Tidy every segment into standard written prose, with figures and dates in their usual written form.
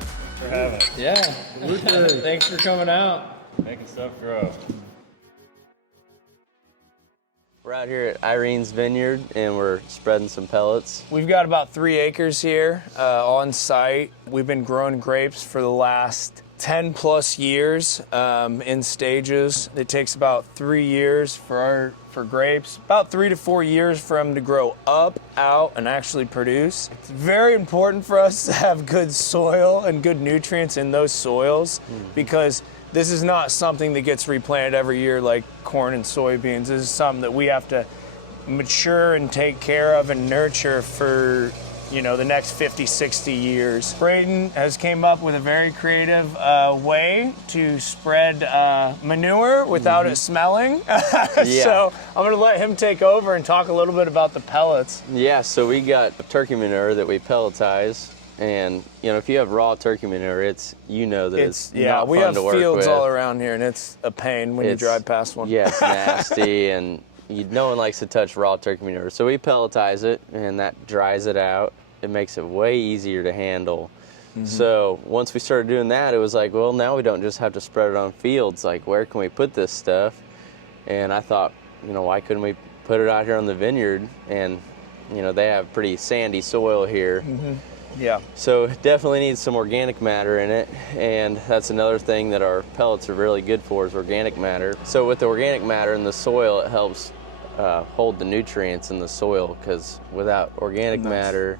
Thanks for having us. Yeah. Thanks for coming out. Making stuff grow. We're out here at Irene's Vineyard and we're spreading some pellets. We've got about 3 acres here on site. We've been growing grapes for the last 10 plus years in stages. It takes about 3 years for grapes, about 3 to 4 years for them to grow up, out, and actually produce. It's very important for us to have good soil and good nutrients in those soils because this is not something that gets replanted every year like corn and soybeans. This is something that we have to mature and take care of and nurture for, you know, the next 50, 60 years. Braden has came up with a very creative way to spread manure without it smelling. So I'm gonna let him take over and talk a little bit about the pellets. Yeah, so we got turkey manure that we pelletize. And, you know, if you have raw turkey manure, it's not we fun have to work fields with. all around here and it's a pain when you drive past one. Yeah, it's nasty and no one likes to touch raw turkey manure. So we pelletize it and that dries it out. It makes it way easier to handle. So once we started doing that, it was like, well, now we don't just have to spread it on fields. Like, where can we put this stuff? And I thought, you know, why couldn't we put it out here on the vineyard? And, you know, they have pretty sandy soil here. Yeah. So it definitely needs some organic matter in it, and that's another thing that our pellets are really good for is organic matter. So with the organic matter in the soil, it helps hold the nutrients in the soil, because without organic matter,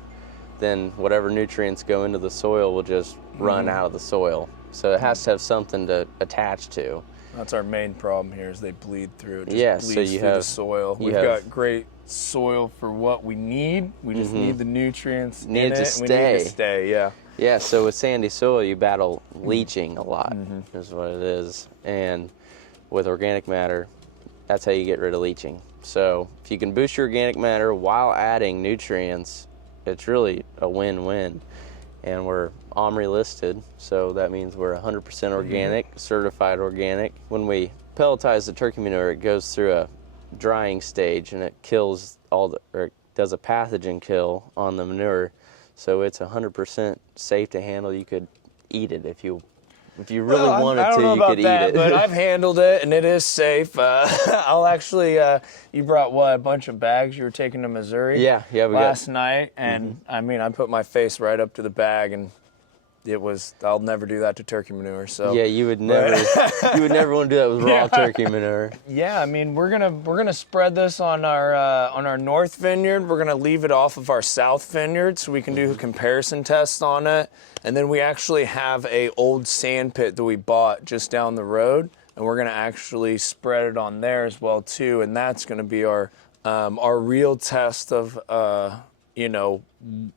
then whatever nutrients go into the soil will just run out of the soil. So it has to have something to attach to. That's our main problem here is they bleed through. It just so bleeds you through have the soil. We've got great soil for what we need. We just need the nutrients in it. to We need to stay, yeah. Yeah, so with sandy soil, you battle leaching a lot, is what it is. And with organic matter, that's how you get rid of leaching. So if you can boost your organic matter while adding nutrients, it's really a win-win. And we're OMRI listed, so that means we're 100% organic, certified organic. When we pelletize the turkey manure, it goes through a drying stage and it kills or does a pathogen kill on the manure. So it's 100% safe to handle. You could eat it if you really wanted to, you could eat it. But I've handled it and it is safe. I'll actually, you brought a bunch of bags you were taking to Missouri last night. And I mean, I put my face right up to the bag and I'll never do that to turkey manure. So yeah, you would never want to do that with raw turkey manure. Yeah, I mean, we're gonna spread this on our north vineyard. We're gonna leave it off of our south vineyard so we can do comparison tests on it. And then we actually have a old sand pit that we bought just down the road, and we're gonna actually spread it on there as well too. And that's gonna be our real test of you know,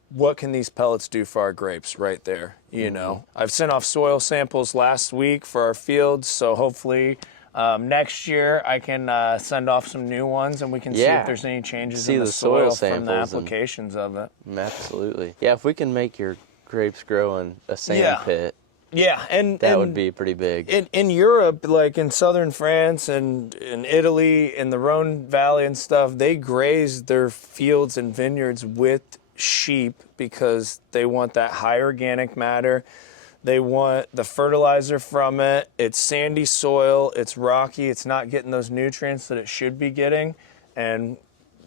what can these pellets do for our grapes right there, you know. I've sent off soil samples last week for our fields, so hopefully next year I can send off some new ones and we can see if there's any changes in the soil from the applications of it. Absolutely. Yeah, if we can make your grapes grow in a sand pit, and that would be pretty big. In Europe, like in southern France and in Italy, in the Rhone Valley and stuff, they graze their fields and vineyards with sheep because they want that high organic matter. They want the fertilizer from it. It's sandy soil, it's rocky, it's not getting those nutrients that it should be getting. And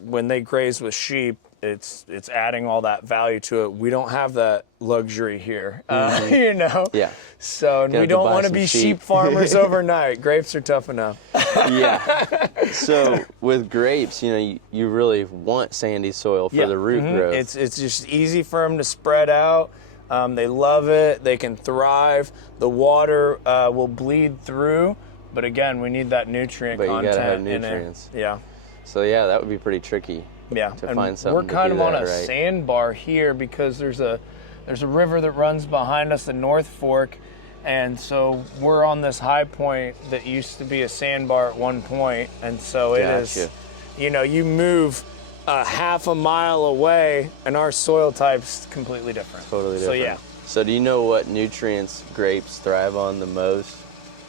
when they graze with sheep, it's adding all that value to it. We don't have that luxury here, you know? Yeah. So, and we don't want to be sheep farmers overnight. Grapes are tough enough. Yeah. So with grapes, you know, you really want sandy soil for the root growth. It's just easy for them to spread out. They love it. They can thrive. The water will bleed through. But again, we need that nutrient content. But you gotta have nutrients. Yeah. So yeah, that would be pretty tricky. Yeah, to find something. We're kind of on a right. sandbar here because there's a river that runs behind us, the North Fork, and so we're on this high point that used to be a sandbar at one point, and so it is. You know, you move half a mile away, and our soil type's completely different. Totally different. So yeah. So do you know what nutrients grapes thrive on the most?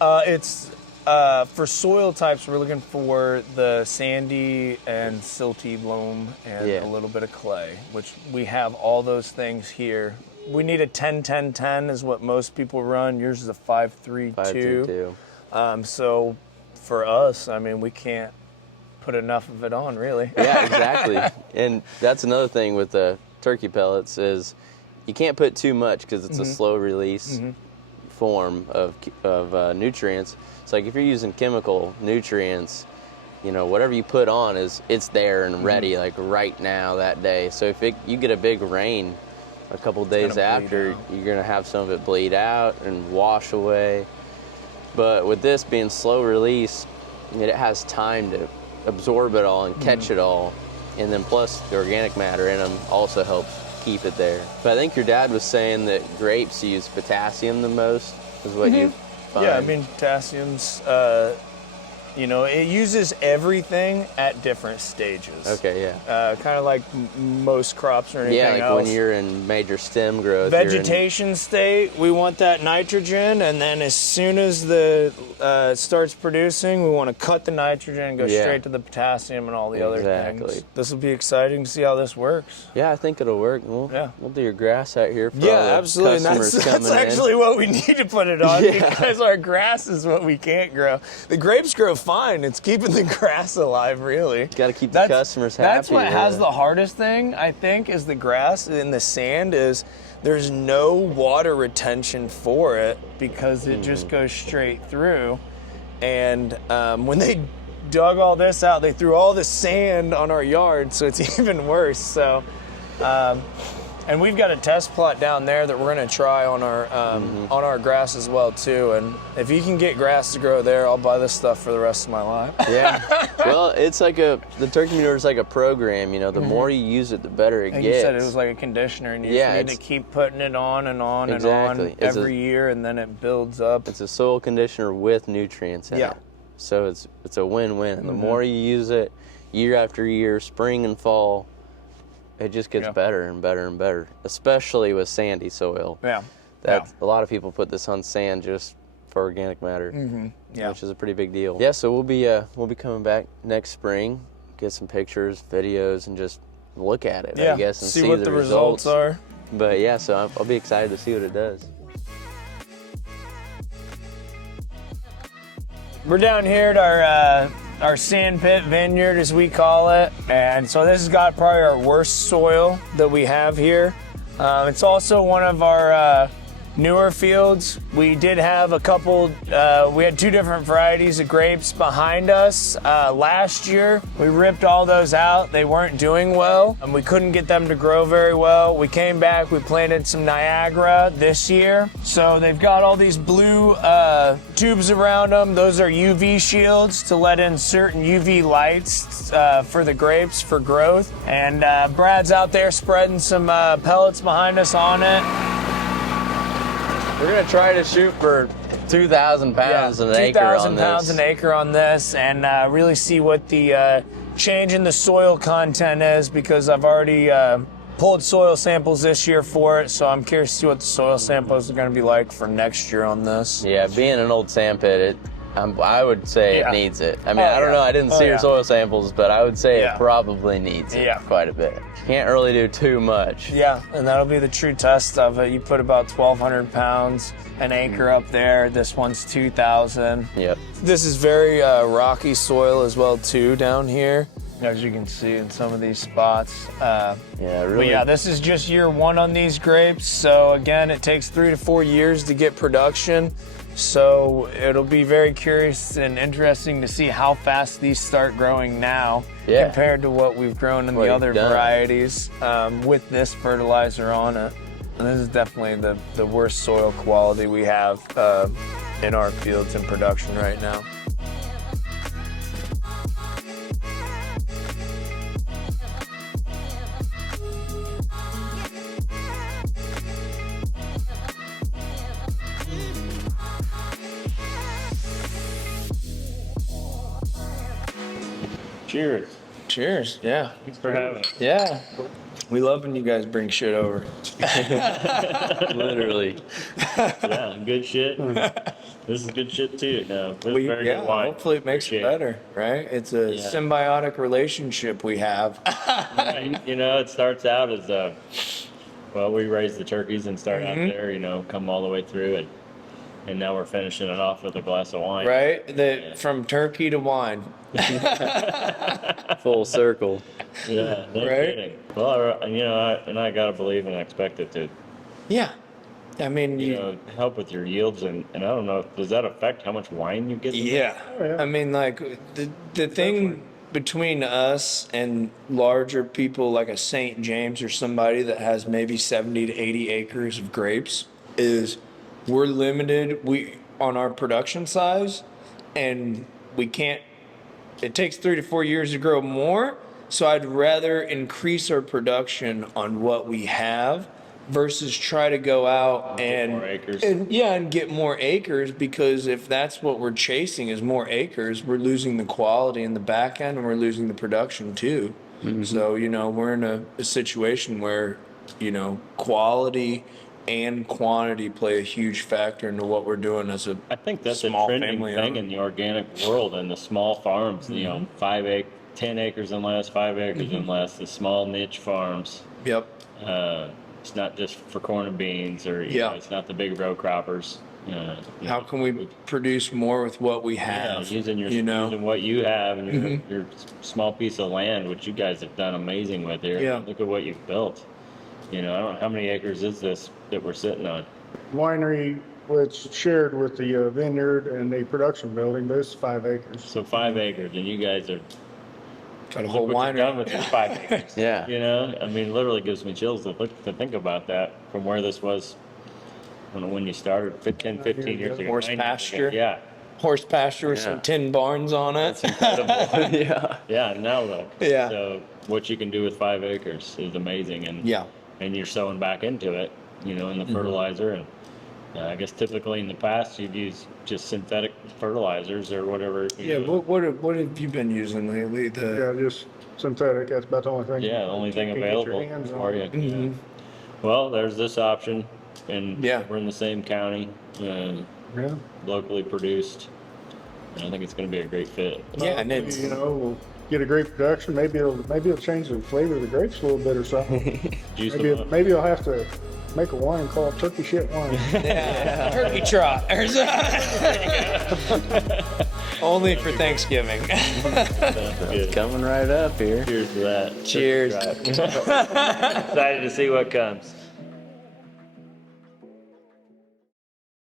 It's For soil types, we're looking for the sandy and silty loam and a little bit of clay, which we have all those things here. We need a 10-10-10 is what most people run. Yours is a 5-3-2. 5-3-2. So for us, I mean, we can't put enough of it on, really. Yeah, exactly. And that's another thing with the turkey pellets is you can't put too much because it's a slow release form of nutrients. It's like if you're using chemical nutrients, you know, whatever you put on it's there and ready like right now that day. So if you get a big rain a couple days after, you're gonna have some of it bleed out and wash away. But with this being slow release, it has time to absorb it all and catch it all, and then plus the organic matter in them also helps keep it there. But I think your dad was saying that grapes use potassium the most, is what you find. Yeah, I mean, potassium's, you know, it uses everything at different stages. Okay, yeah. Kind of like most crops or anything else. Yeah, like when you're in major stem growth. Vegetation state, we want that nitrogen, and then as soon as the it starts producing, we want to cut the nitrogen and go straight to the potassium and all the other things. This will be exciting to see how this works. Yeah, I think it'll work. We'll do your grass out here for all the absolutely. customers coming That's actually in. what we need to put it on because our grass is what we can't grow. The grapes grow fine. It's keeping the grass alive, really. Got to keep the customers happy. That's what has the hardest thing, I think, is the grass and the sand is there's no water retention for it because it just goes straight through. And when they dug all this out, they threw all the sand on our yard, so it's even worse. So, and we've got a test plot down there that we're going to try on our grass as well too. And if you can get grass to grow there, I'll buy this stuff for the rest of my life. Yeah. Well, it's like the turkey manure is like a program. You know, the more you use it, the better it gets. You said it was like a conditioner, and you just need to keep putting it on and on and on every year, and then it builds up. It's a soil conditioner with nutrients in it. So it's a win-win. And the more you use it, year after year, spring and fall, it just gets better and better and better, especially with sandy soil. Yeah. A lot of people put this on sand just for organic matter, which is a pretty big deal. Yeah, so we'll be coming back next spring, get some pictures, videos, and just look at it, I guess, and see what the results are. But yeah, so I'll be excited to see what it does. We're down here at our sand pit vineyard, as we call it, and so this has got probably our worst soil that we have here. It's also one of our newer fields. We did have a couple, we had two different varieties of grapes behind us. Last year, we ripped all those out. They weren't doing well, and we couldn't get them to grow very well. We came back, we planted some Niagara this year. So they've got all these blue tubes around them. Those are UV shields to let in certain UV lights for the grapes for growth. And Brad's out there spreading some pellets behind us on it. We're gonna try to shoot for 2,000 pounds an acre on this. 2,000 pounds an acre on this, and really see what the change in the soil content is, because I've already pulled soil samples this year for it, so I'm curious to see what the soil samples are gonna be like for next year on this. Yeah, being an old sand pit, I would say it needs it. I mean, I don't know, I didn't see your soil samples, but I would say it probably needs it quite a bit. Can't really do too much. Yeah, and that'll be the true test of it. You put about 1,200 pounds an acre up there. This one's 2,000. Yep. This is very rocky soil as well too down here, as you can see in some of these spots. Really. But yeah, this is just year one on these grapes. So again, it takes 3 to 4 years to get production. So it'll be very curious and interesting to see how fast these start growing now compared to what we've grown in the other varieties with this fertilizer on it. And this is definitely the worst soil quality we have in our fields in production right now. Cheers. Cheers. Yeah. Thanks for having us. Yeah. We love when you guys bring shit over. Literally. Yeah, good shit. This is good shit too. No, this is very good wine. Hopefully it makes it Appreciate better, right? It's a Yeah. symbiotic relationship we have. Right. You know, it starts out as well, we raise the turkeys and start out there, you know, come all the way through it. And now we're finishing it off with a glass of wine. Right? From turkey to wine. Full circle. Yeah, no Right? kidding. Well, you know, I gotta believe and expect it to, Yeah. I mean, you know, help with your yields. And I don't know, does that affect how much wine you get? yeah. I mean, like, the thing between us and larger people like a St. James or somebody that has maybe 70 to 80 acres of grapes is we're limited on our production size, and we can't. It takes 3 to 4 years to grow more, so I'd rather increase our production on what we have versus try to go out and more acres. and get more acres, because if that's what we're chasing is more acres, we're losing the quality in the back end and we're losing the production too. So, you know, we're in a situation where, you know, quality and quantity play a huge factor into what we're doing as a I think that's a small trending family thing owned. in the organic world and the small farms, you know, 10 acres and less, 5 acres and less, the small niche farms. Yep. It's not just for corn and beans, or you Yeah. know, it's not the big row croppers. How can we produce more with what we have? Using using what you have and your small piece of land, which you guys have done amazing with here. Yeah. Look at what you've built. You know, I don't know how many acres is this that we're sitting on. Winery, which shared with the vineyard and the production building, but it's 5 acres. So 5 acres, and you guys are Got a look whole what you've done winery. with your 5 acres. Yeah. You know, I mean, literally gives me chills to think about that from where this was when you started 15 years ago. Horse 9 years ago. pasture. Yeah. Horse pasture with Yeah. some tin barns on it. Yeah. Yeah, now look. Yeah. So what you can do with 5 acres is amazing, and Yeah. and you're sowing back into it, you know, in the fertilizer, and I guess typically in the past you've used just synthetic fertilizers or whatever. Yeah. What have you been using lately? Yeah, just synthetic, that's about the only thing. Yeah, the only thing you can get your available hands on. for you. Yeah. Well, there's this option, and Yeah. we're in the same county, Yeah. locally produced, and I think it's going to be a great fit. Yeah, and it's You know, we'll get a great production, maybe it'll change the flavor of the grapes a little bit or something. Juice them up. Maybe I'll have to make a wine called turkey shit wine. turkey trot. Only for Thanksgiving. Sounds good. Coming right up here. Cheers to that. Cheers. Excited to see what comes.